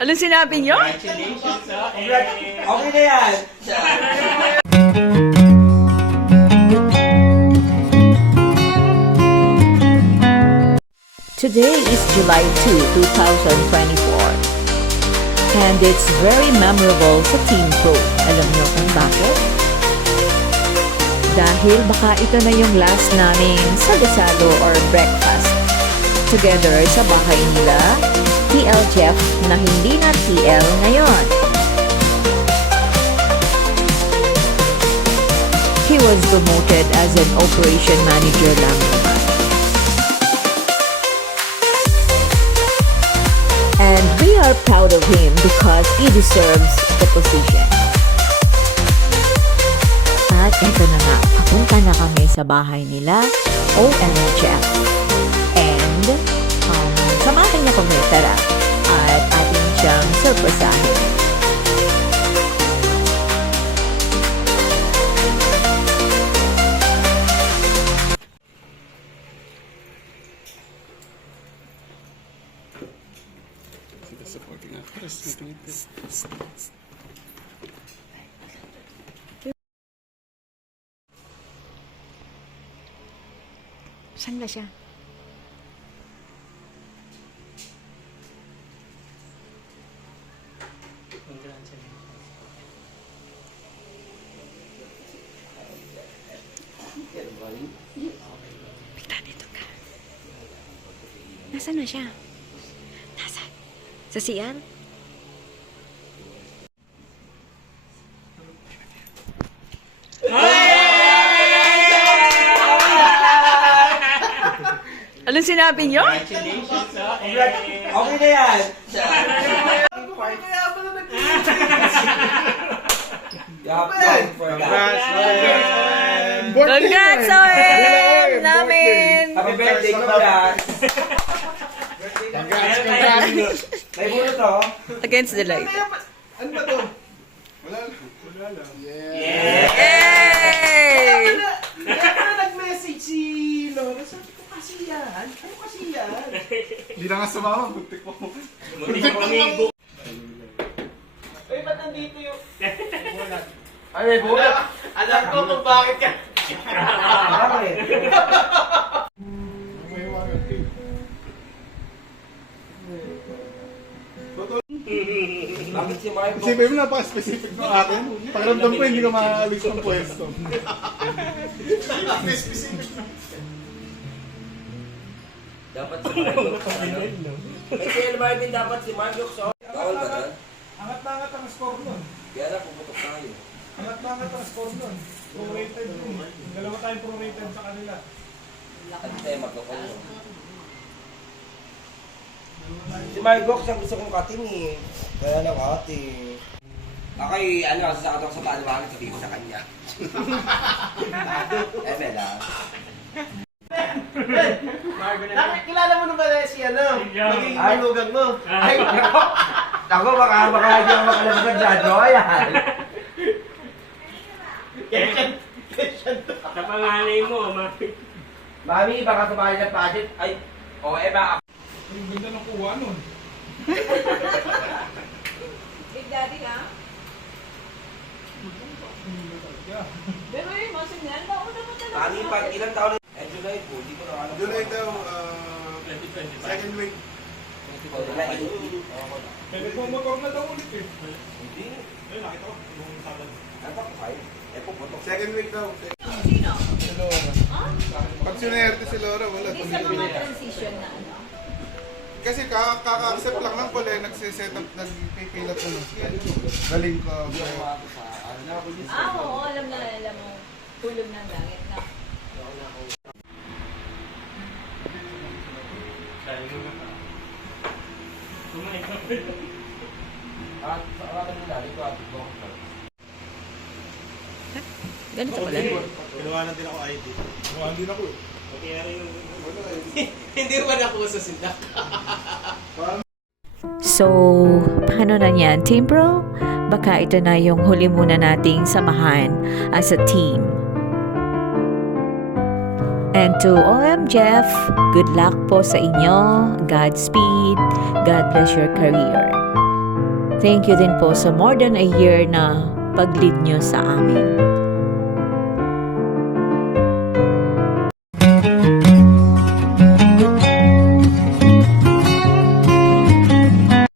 Ano sinabi niyo? Congratulations, Okay na yan. Today is July 2, 2024. And it's very memorable sa Team Pro. Alam niyo kung bakit? Dahil baka ito na yung last namin sagasalo or breakfast together sa bahay nila, TL Jeff na hindi na TL ngayon. He was promoted as an operation manager lang naman. And we are proud of him because he deserves the position. At ito na nga, papunta na kami sa bahay nila, OMHF. And, samahan niya kami, tara. At atin siyang surpresahin. Supporting actress. Saan ba siya? Pita, dito ka. Nasaan na siya? Nasaan? Sa CR? Anong sinabi niyo? Congratulations, Okay na yan. Congrats, OM! Namin! Happy birthday, congrats. Congrats. May bulo to. Against the light. Ano ba to? Wala lang. Yay! Kaya pala nag-message si Laura. Sabi ko kasi yan. Ano kasi yan? Hindi na nga sumama, buntik po. Uy, ba't nandito yung... Ay, may bulo. Alam ko kung bakit ka. Bakit? May wagang cake. Bakit si Marco? Isipin mo, napaka-specific ng akin. Pakiramdam ko, hindi ka makaalis ng pwesto. Dapat si Marco. May si Marvin dapat si Marco. So, bawal ba na? Angat na angat ang score nun. Kaya na, puputok tayo. Angat na angat ang score nun. Prorated yun. Dalawa tayong prorated sa kanila. At tayo magkakulo. Si Marco, siyang gusto kong kating eh. Kaya lang kating. Ako'y ano, sasakot ako sa paliwanag, sabihin ko sa kanya. Bella. Kilala mo na ba si ano? Magiging malugang mo? Ay, ako, baka hindi ako makalabas ng radyo. Ayan. Sa panganay mo, mami. Mami, baka sumali ng project. Ay, baka. Ang ganda ng kuha nun. Big Daddy ka? Pero yung masin yan, bako naman talaga. Mami, pag ilang taon na July po, hindi ko na alam. July daw, second week. Nagpumotor na daw ulit eh. Hindi. Ayun, nakita ko. Nung Sabado. Napak ko kayo. Puputok. Second week daw. Sino? Si Laura. Pag sinerte si Laura, wala. Hindi sa mga transition na ano? Kasi kaka-accept lang ng pala, nagsiset up, nagpipilat na ng schedule. Galing ko. Oo, alam mo. Tulog ng langit na. At sa araw nila, dito at ito. Ganito pala. Pinuwanan din ako ID. Mukhang din ako eh. Hindi mo na ako sa sila. So, paano na yan, Team Pro? Baka ito na yung huli muna nating samahan as a team. And to OM Jeff, good luck po sa inyo. Godspeed. God bless your career. Thank you din po sa more than a year na pag-lead nyo sa amin.